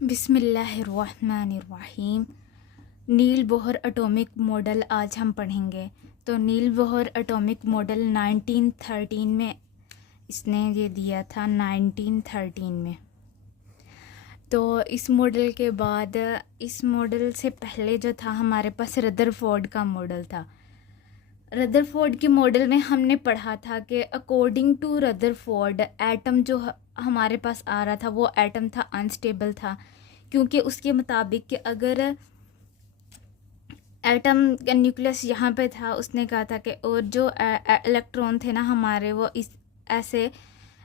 बिस्मिल्लाहिर्रहमानिर्रहीम। नील Bohr atomic model आज हम पढ़ेंगे। तो नील बोहर एटॉमिक मॉडल 1913 में इसने ये दिया था, 1913 में। तो इस मॉडल के बाद, इस मॉडल से पहले जो था हमारे पास रदरफोर्ड का मॉडल था। रदरफोर्ड के मॉडल में हमने पढ़ा था कि अकॉर्डिंग टू रदरफोर्ड एटम जो हमारे पास आ रहा था वो एटम था अनस्टेबल था, क्योंकि उसके मुताबिक कि अगर एटम का न्यूक्लियस यहाँ पे था, उसने कहा था कि और जो इलेक्ट्रॉन थे ना हमारे, वो इस ऐसे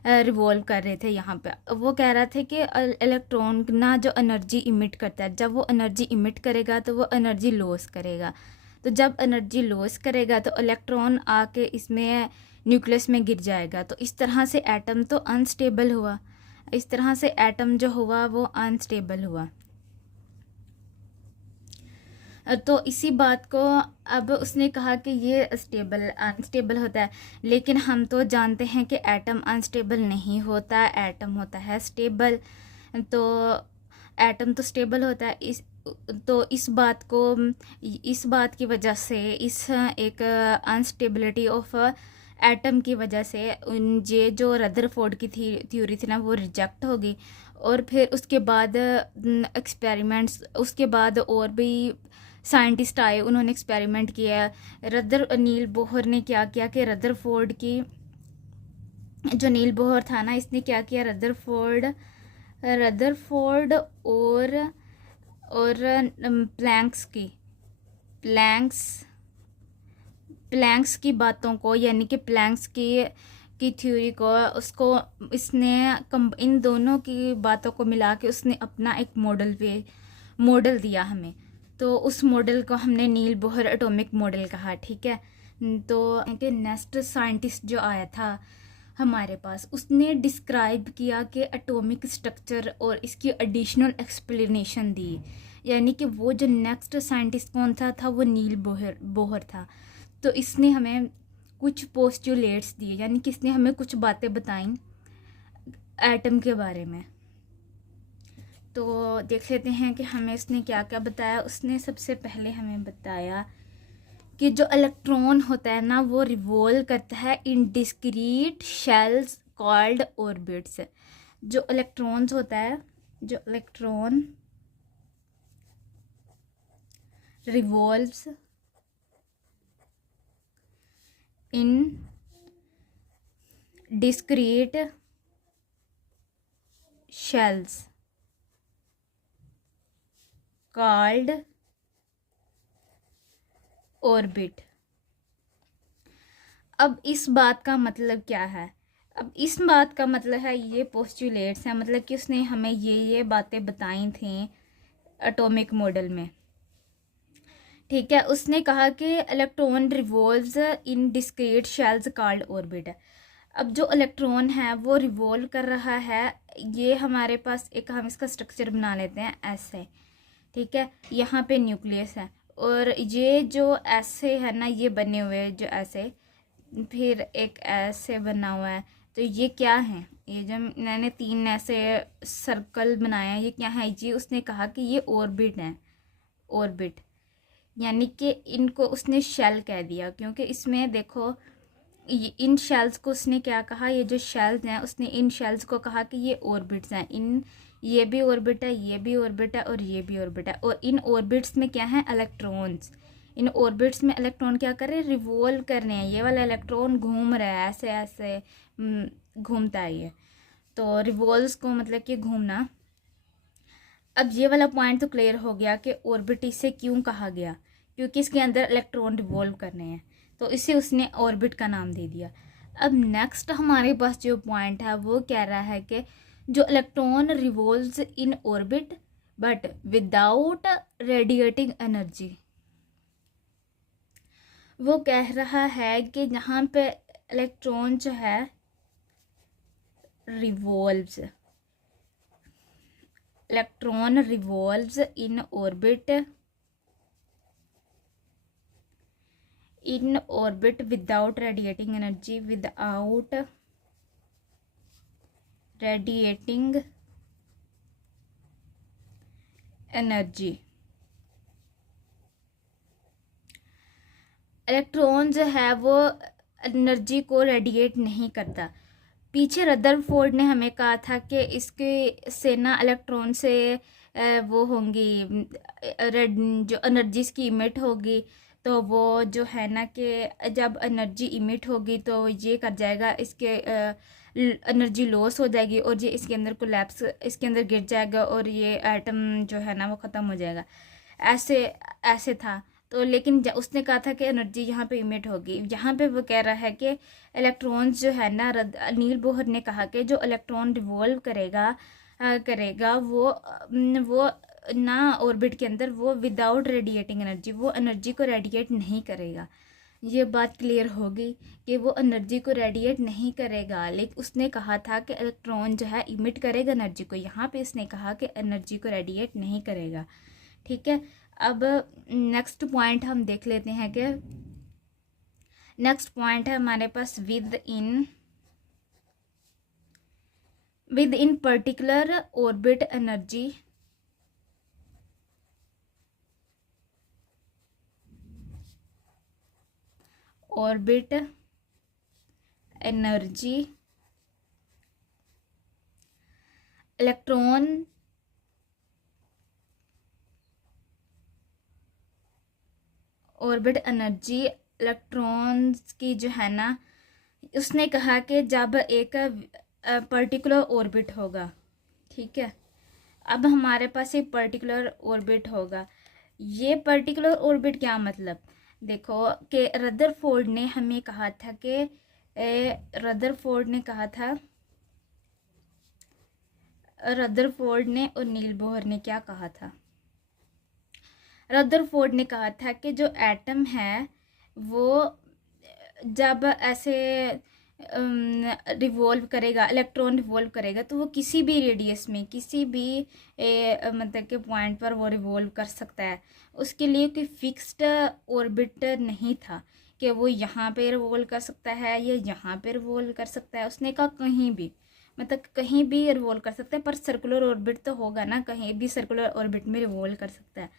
रिवॉल्व कर रहे थे यहाँ पे। वो कह रहा थे कि इलेक्ट्रॉन ना जो एनर्जी इमिट करता है, जब वो एनर्जी इमिट करेगा तो वो एनर्जी लॉस करेगा। तो जब एनर्जी लॉस करेगा तो इलेक्ट्रॉन आके इसमें न्यूक्लियस में गिर जाएगा। तो इस तरह से एटम तो अनस्टेबल हुआ, इस तरह से एटम जो हुआ वो अनस्टेबल हुआ। तो इसी बात को अब उसने कहा कि ये स्टेबल अनस्टेबल होता है, लेकिन हम तो जानते हैं कि एटम अनस्टेबल नहीं होता, एटम होता है स्टेबल। तो एटम तो स्टेबल होता है। इस बात को, इस बात की वजह से, इस एक अनस्टेबिलिटी ऑफ एटम की वजह से ये जो रदरफोर्ड की थ्योरी थी ना वो रिजेक्ट हो गई। और फिर उसके बाद एक्सपेरिमेंट्स, उसके बाद और भी साइंटिस्ट आए, उन्होंने एक्सपेरिमेंट किया। नील बोहर ने क्या किया कि रदरफोर्ड की, जो नील बोहर था ना, इसने क्या किया, रदरफोर्ड और प्लैंक्स की बातों को, यानी कि प्लैंक्स की थ्योरी को, उसको इसने इन दोनों की बातों को मिला के उसने अपना एक मॉडल दिया हमें। तो उस मॉडल को हमने नील बोहर एटॉमिक मॉडल कहा, ठीक है। तो नेक्स्ट साइंटिस्ट जो आया था हमारे पास, उसने डिस्क्राइब किया कि एटॉमिक स्ट्रक्चर और इसकी एडिशनल एक्सप्लेनेशन दी। यानी कि वो जो नेक्स्ट साइंटिस्ट कौन था वो नील बोहर था। तो इसने हमें कुछ पोस्टुलेट्स दिए, यानी कि इसने हमें कुछ बातें बताई एटम के बारे में। तो देख लेते हैं कि हमें इसने क्या क्या बताया। उसने सबसे पहले हमें बताया कि जो इलेक्ट्रॉन होता है ना वो रिवॉल्व करता है इन डिस्क्रीट शेल्स कॉल्ड ऑर्बिट्स। जो इलेक्ट्रॉन्स होता है, जो इलेक्ट्रॉन रिवॉल्व्स इन डिस्क्रीट शेल्स कॉल्ड ऑर्बिट। अब इस बात का मतलब क्या है? अब इस बात का मतलब है, ये पोस्टुलेट्स हैं, मतलब कि उसने हमें ये बातें बताई थी एटॉमिक मॉडल में, ठीक है। उसने कहा कि इलेक्ट्रॉन रिवॉल्व्स इन डिस्क्रीट शेल्स कॉल्ड ऑर्बिट। अब जो इलेक्ट्रॉन है वो रिवॉल्व कर रहा है, ये हमारे पास एक, हम इसका स्ट्रक्चर बना लेते हैं ऐसे, ठीक है। यहाँ पे न्यूक्लियस है और ये जो ऐसे है ना, ये बने हुए हैं जो ऐसे, फिर एक ऐसे बना हुआ है। तो ये क्या है? ये जो मैंने तीन ऐसे सर्कल बनाया है, ये क्या है जी? उसने कहा कि ये ऑर्बिट है, ऑर्बिट। यानी कि इनको उसने शेल कह दिया, क्योंकि इसमें देखो इन शेल्स को उसने क्या कहा, ये जो शेल्स हैं उसने इन शेल्स को कहा कि ये ऑर्बिट्स हैं। इन ये भी ऑर्बिट है, ये भी ऑर्बिट है और ये भी ऑर्बिट है। और इन ऑर्बिट्स में क्या है? इलेक्ट्रॉन्स। इन ऑर्बिट्स में इलेक्ट्रॉन क्या कर रहे हैं? रिवॉल्व कर रहे हैं। ये वाला इलेक्ट्रॉन घूम रहा है, ऐसे ऐसे घूमता है ये। तो रिवॉल्व्स को मतलब कि घूमना। अब ये वाला पॉइंट तो क्लियर हो गया कि ऑर्बिट इसे क्यों कहा गया, क्योंकि इसके अंदर इलेक्ट्रॉन रिवॉल्व करने हैं, तो इसे उसने ऑर्बिट का नाम दे दिया। अब नेक्स्ट हमारे पास जो पॉइंट है वो कह रहा है कि जो electron revolves in orbit but without radiating energy, वो कह रहा है कि जहाँ पे इलेक्ट्रॉन जो है revolves, electron revolves in orbit without radiating energy, without radiating energy. Electron जो है वो एनर्जी को रेडिएट नहीं करता। पीछे रदरफोर्ड ने हमें कहा था कि इसके से ना इलेक्ट्रॉन से वो होंगी जो एनर्जी की इमिट होगी, तो वो जो है ना कि जब एनर्जी इमिट होगी तो ये कर जाएगा, इसके एनर्जी लॉस हो जाएगी और ये इसके अंदर कोलैप्स, इसके अंदर गिर जाएगा और ये एटम जो है ना वो ख़त्म हो जाएगा। ऐसे ऐसे था। तो लेकिन उसने कहा था कि एनर्जी यहाँ पे इमिट होगी। यहाँ पे वो कह रहा है कि इलेक्ट्रॉन्स जो है ना, नील बोहर ने कहा कि जो इलेक्ट्रॉन रिवॉल्व करेगा वो ना ऑर्बिट के अंदर, वो विदाउट रेडिएटिंग एनर्जी, वो एनर्जी को रेडिएट नहीं करेगा। ये बात क्लियर होगी कि वो एनर्जी को रेडिएट नहीं करेगा। लेकिन उसने कहा था कि इलेक्ट्रॉन जो है इमिट करेगा एनर्जी को। यहाँ पे इसने कहा कि एनर्जी को रेडिएट नहीं करेगा। ठीक है। अब नेक्स्ट पॉइंट हम देख लेते हैं कि नेक्स्ट पॉइंट है हमारे पास within particular orbit energy. Orbit energy electron orbit energy electrons की जो है ना, उसने कहा कि जब एक पर्टिकुलर ऑर्बिट होगा। ठीक है। अब हमारे पास एक पर्टिकुलर ऑर्बिट होगा। ये पर्टिकुलर ऑर्बिट क्या मतलब, देखो कि रदरफोर्ड ने हमें कहा था कि रदरफोर्ड ने और नील बोहर ने क्या कहा था। रदरफोर्ड ने कहा था कि जो एटम है वो जब ऐसे रिवॉल्व करेगा, इलेक्ट्रॉन रिवॉल्व करेगा, तो वो किसी भी रेडियस में, किसी भी मतलब के पॉइंट पर वो रिवॉल्व कर सकता है। उसके लिए कोई फिक्स्ड ऑर्बिट नहीं था कि वो यहाँ पे रिवॉल्व कर सकता है या यहाँ पे रिवॉल्व कर सकता है। उसने कहा कहीं भी, मतलब कहीं भी रिवॉल्व कर सकता है, पर सर्कुलर ऑर्बिट तो होगा ना, कहीं भी सर्कुलर ऑर्बिट में रिवॉल्व कर सकता है।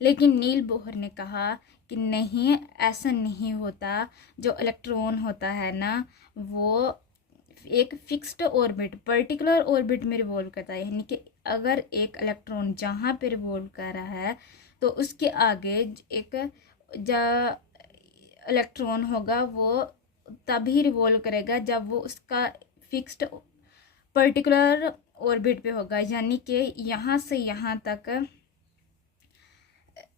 लेकिन नील बोहर ने कहा कि नहीं, ऐसा नहीं होता। जो इलेक्ट्रॉन होता है ना, वो एक फिक्स्ड ऑर्बिट, पर्टिकुलर ऑर्बिट में रिवॉल्व करता है। यानी कि अगर एक इलेक्ट्रॉन जहाँ पे रिवॉल्व कर रहा है तो उसके आगे एक इलेक्ट्रॉन होगा, वो तभी रिवॉल्व करेगा जब वो उसका फिक्स्ड पर्टिकुलर ऑर्बिट पे होगा। यानी कि यहाँ से यहाँ तक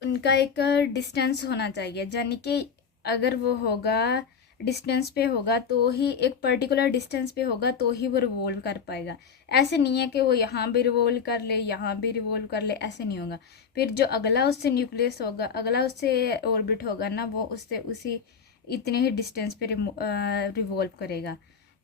उनका एक डिस्टेंस होना चाहिए। यानी कि अगर वो होगा डिस्टेंस पे होगा तो ही, एक पर्टिकुलर डिस्टेंस पे होगा तो ही वो रिवॉल्व कर पाएगा। ऐसे नहीं है कि वो यहाँ भी रिवॉल्व कर ले, यहाँ भी रिवॉल्व कर ले, ऐसे नहीं होगा। फिर जो अगला उससे न्यूक्लियस होगा, अगला उससे ऑर्बिट होगा ना, वो उससे उसी इतने ही डिस्टेंस पे रिवॉल्व करेगा।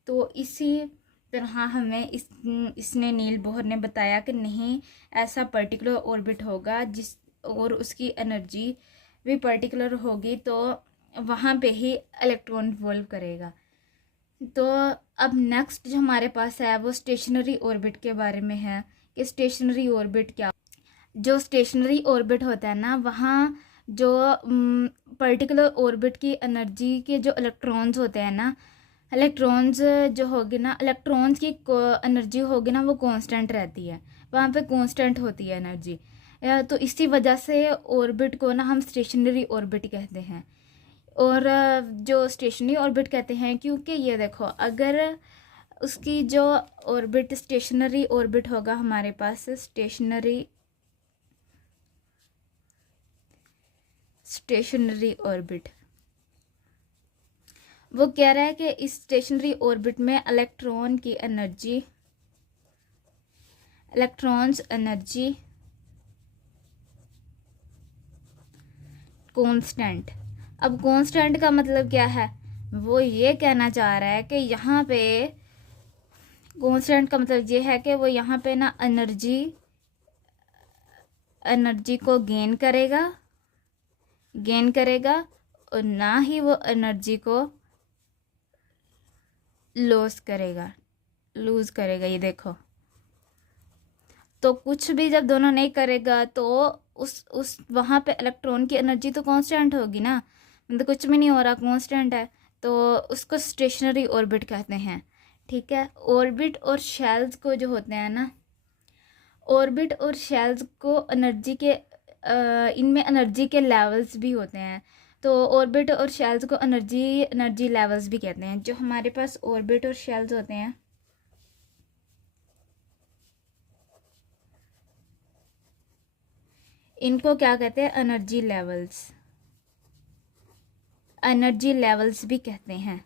तो इसी तरह हमें इसने नील बोहर ने बताया कि नहीं, ऐसा पर्टिकुलर ऑर्बिट होगा जिस और उसकी एनर्जी भी पर्टिकुलर होगी, तो वहाँ पे ही इलेक्ट्रॉन रिवॉल्व करेगा। तो अब नेक्स्ट जो हमारे पास है वो स्टेशनरी ऑर्बिट के बारे में है कि स्टेशनरी ऑर्बिट क्या। जो स्टेशनरी ऑर्बिट होता है ना, वहाँ जो पर्टिकुलर ऑर्बिट की एनर्जी के जो इलेक्ट्रॉन्स होते हैं ना, इलेक्ट्रॉन्स जो होगी ना, इलेक्ट्रॉन्स की एनर्जी होगी ना, वो कांस्टेंट रहती है, वहाँ पे कांस्टेंट होती है एनर्जी। तो इसी वजह से ऑर्बिट को ना हम स्टेशनरी ऑर्बिट कहते हैं। और जो स्टेशनरी ऑर्बिट कहते हैं क्योंकि ये देखो, अगर उसकी जो ऑर्बिट स्टेशनरी ऑर्बिट होगा हमारे पास, स्टेशनरी ऑर्बिट, वो कह रहा है कि इस स्टेशनरी ऑर्बिट में इलेक्ट्रॉन्स एनर्जी कांस्टेंट। अब कांस्टेंट का मतलब क्या है, वो ये कहना चाह रहा है कि यहाँ पे कांस्टेंट का मतलब ये है कि वो यहाँ पे ना एनर्जी को गेन करेगा और ना ही वो एनर्जी को लूज करेगा। ये देखो, तो कुछ भी जब दोनों नहीं करेगा तो उस वहाँ पे इलेक्ट्रॉन की एनर्जी तो कांस्टेंट होगी ना, मतलब कुछ भी नहीं हो रहा, कांस्टेंट है, तो उसको स्टेशनरी ऑर्बिट कहते हैं। ठीक है, ऑर्बिट और शेल्स को जो होते हैं ना, ऑर्बिट और शेल्स को एनर्जी के इनमें एनर्जी के लेवल्स भी होते हैं, तो ऑर्बिट और शेल्स को एनर्जी लेवल्स भी कहते हैं। जो हमारे पास ऑर्बिट और शेल्स होते हैं, इनको क्या कहते हैं, एनर्जी लेवल्स भी कहते हैं।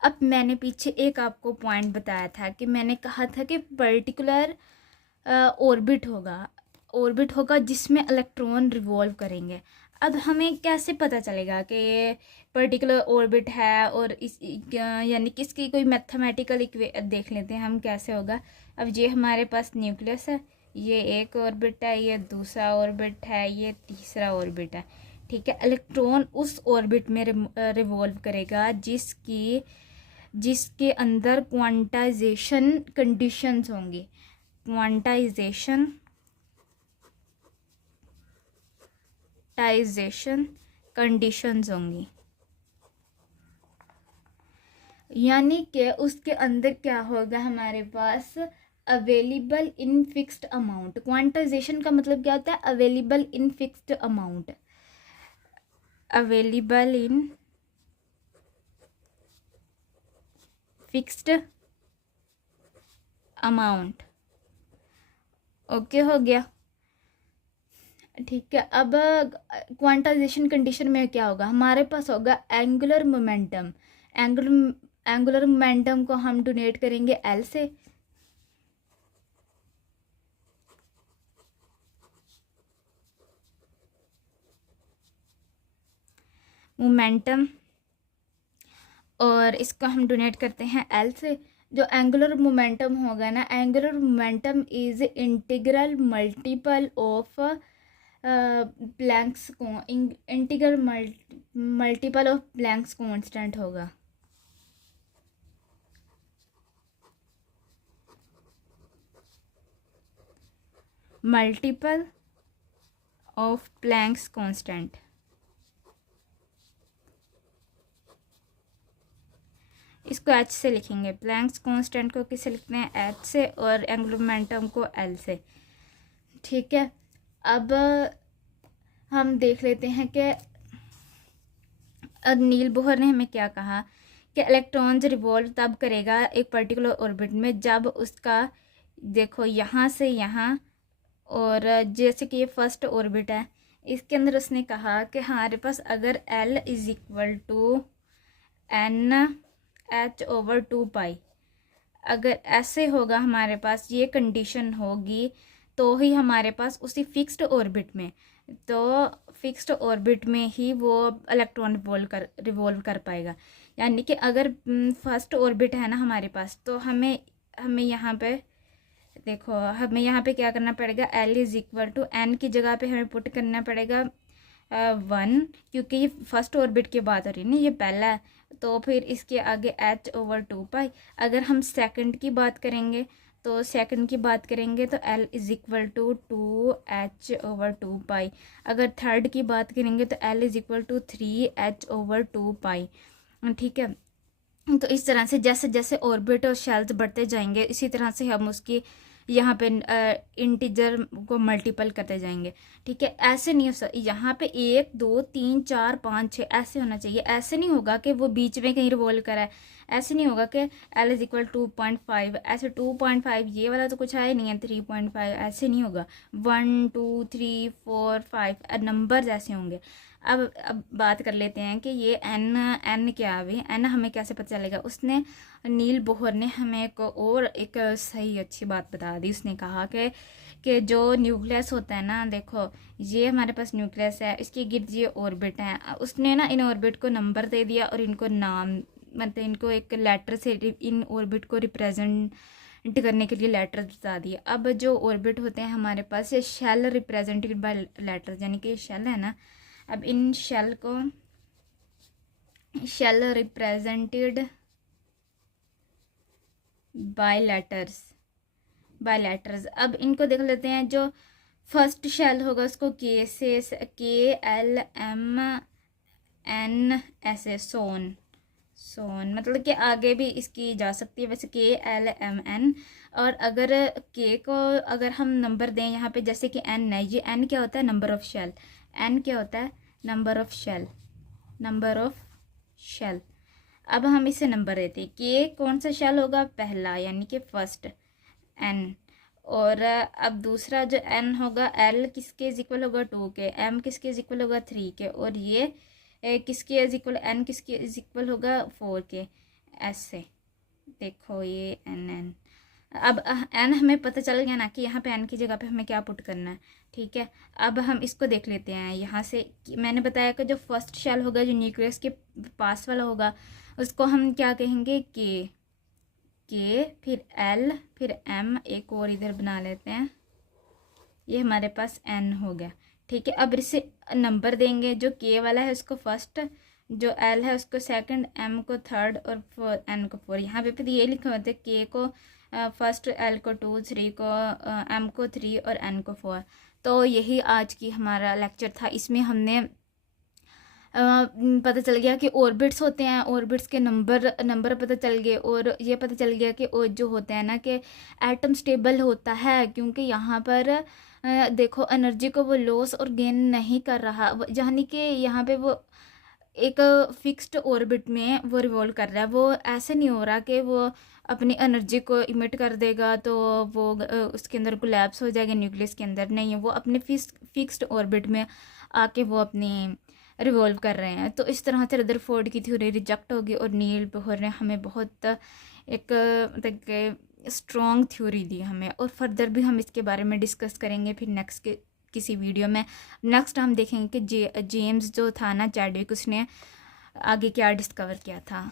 अब मैंने पीछे एक आपको पॉइंट बताया था कि मैंने कहा था कि पर्टिकुलर ऑर्बिट होगा जिसमें इलेक्ट्रॉन रिवॉल्व करेंगे। अब हमें कैसे पता चलेगा कि ये पर्टिकुलर ऑर्बिट है, और इस यानी कि इसकी कोई मैथमेटिकल देख लेते हैं हम कैसे होगा। अब ये हमारे पास न्यूक्लियस है, ये एक ऑर्बिट है, ये दूसरा ऑर्बिट है, ये तीसरा ऑर्बिट है। ठीक है, इलेक्ट्रॉन उस ऑर्बिट में रिवॉल्व करेगा जिसके अंदर क्वांटाइजेशन कंडीशंस होंगी, क्वांटाइजेशन कंडीशंस होंगी। यानी कि उसके अंदर क्या होगा, हमारे पास available in fixed amount. Quantisation का मतलब क्या होता है, available in fixed amount, available in fixed amount. Okay हो गया। ठीक है, अब क्वांटाइजेशन कंडीशन में क्या होगा, हमारे पास होगा एंगुलर मोमेंटम। एंगुलर मोमेंटम को हम डोनेट करेंगे एल से। मोमेंटम, और इसको हम डोनेट करते हैं एल से। जो एंगुलर मोमेंटम होगा ना, angular momentum is integral multiple of Planck's को integral multiple of Planck's constant होगा। Multiple of Planck's constant. इसको एच से लिखेंगे, प्लैंक्स कांस्टेंट को किससे लिखते हैं, एच से, और एंगुलर मोमेंटम को एल से। ठीक है, अब हम देख लेते हैं कि नील बोहर ने हमें क्या कहा कि इलेक्ट्रॉन्स रिवॉल्व तब करेगा एक पर्टिकुलर ऑर्बिट में जब उसका, देखो यहाँ से यहाँ, और जैसे कि ये फर्स्ट ऑर्बिट है, इसके अंदर उसने कहा कि हमारे पास अगर L is equal to NH/2 अगर ऐसे होगा, हमारे पास ये कंडीशन होगी, तो ही हमारे पास उसी फिक्स्ड ऑर्बिट में, तो फिक्स्ड ऑर्बिट में ही वो इलेक्ट्रॉन रिवॉल्व कर पाएगा। यानी कि अगर फर्स्ट ऑर्बिट है ना हमारे पास, तो हमें यहाँ पे देखो, हमें यहाँ पे क्या करना पड़ेगा, L is equal to N की जगह पे हमें पुट करना पड़ेगा 1, क्योंकि ये फर्स्ट ऑर्बिट की बात हो रही है ना, ये पहला है, तो फिर इसके आगे H/2 अगर हम सेकंड की बात करेंगे तो L is equal to 2H/2। अगर थर्ड की बात करेंगे तो L is equal to 3H/2। ठीक है, तो इस तरह से जैसे जैसे ऑर्बिट और शेल्स बढ़ते जाएंगे, इसी तरह से हम उसकी यहाँ पे इंटीजर को मल्टीपल करते जाएंगे। ठीक है, ऐसे नहीं हो सकता, यहाँ पे 1 2 3 4 5 6 ऐसे होना चाहिए। ऐसे नहीं होगा कि वो बीच में कहीं रिवॉल्व करा है, ऐसे नहीं होगा कि L इज इक्वल 2.5, ऐसे 2.5 ये वाला तो कुछ है नहीं है, 3.5 ऐसे नहीं होगा, 1 2 3 4 5 नंबर ऐसे होंगे। अब बात कर लेते हैं कि ये एन क्या है, एन हमें कैसे पता चलेगा। उसने नील बोहर ने हमें एक सही अच्छी बात बता दी। उसने कहा कि जो न्यूक्लियस होता है ना, देखो ये हमारे पास न्यूक्लियस है, इसके गिर्द ये ऑर्बिट है। उसने ना इन ऑर्बिट को नंबर दे दिया और इनको नाम, मतलब इनको एक लेटर से इन ऑर्बिट को रिप्रेजेंट करने के लिए लेटर्स बता दिए। अब जो ऑर्बिट होते हैं हमारे पास, ये शेल रिप्रेजेंटेड बाय लेटर्स, यानी कि ये शेल है ना, अब इन shell represented by letters, bilaterals. अब इनको देख लेते हैं। जो फर्स्ट शेल होगा उसको के से, KLMN ऐसे, सोन मतलब कि आगे भी इसकी जा सकती है वैसे KLMN। और अगर के को अगर हम नंबर दें यहाँ पे, जैसे कि N है, ये N क्या होता है, नंबर ऑफ शेल। N क्या होता है, नंबर ऑफ शेल। अब हम इसे नंबर देते हैं। के कौन सा शेल होगा, पहला यानी कि फर्स्ट, N। और अब दूसरा जो N होगा, L किसके इज इक्वल होगा, 2 के। M किसके इज इक्वल होगा, 3 के। और ये किसके इज इक्वल, N किसके इज इक्वल होगा, 4 के। ऐसे देखो ये N। अब N हमें पता चल गया ना कि यहाँ पे N की जगह पे हमें क्या पुट करना है, ठीक है। अब हम इसको देख लेते हैं यहाँ से। मैंने बताया कि जो फर्स्ट शेल होगा, जो न्यूक्लियस के पास वाला होगा, उसको हम क्या कहेंगे, के, फिर L, फिर M, एक और इधर बना लेते हैं। ये हमारे पास N हो गया, ठीक है। अब इसे नंबर देंगे। जो के वाला है उसको फर्स्ट, जो L है उसको सेकंड, M को थर्ड और N को 4। यहाँ पे फिर ये लिखा होता है, के को फर्स्ट, L को 2, 3 को, M को 3 और N को 4। तो यही आज की हमारा लेक्चर था। इसमें हमने पता चल गया कि ऑर्बिट्स होते हैं, ऑर्बिट्स के नंबर पता चल गए। और ये पता चल गया कि जो होते हैं ना कि एटम स्टेबल होता है, क्योंकि यहाँ पर देखो एनर्जी को वो लॉस और गेन नहीं कर रहा, यानी कि यहाँ पे वो एक फिक्स्ड ऑर्बिट में वो रिवॉल्व कर रहा है। वो ऐसे नहीं हो रहा कि वो अपनी एनर्जी को इमिट कर देगा तो वो उसके अंदर कोलैप्स हो जाएगा न्यूक्लियस के अंदर, नहीं है। वो अपने फिक्स्ड ऑर्बिट में आके वो अपनी रिवॉल्व कर रहे हैं। तो इस तरह से रदरफोर्ड की थ्योरी रिजेक्ट होगी और नील बोहर ने हमें बहुत एक मतलब स्ट्रॉन्ग थ्योरी दी हमें। और फर्दर भी हम इसके बारे में डिस्कस करेंगे फिर नेक्स्ट के किसी वीडियो में। नेक्स्ट हम देखेंगे कि जेम्स जो था ना, चैडविक, उसने आगे क्या डिस्कवर किया था।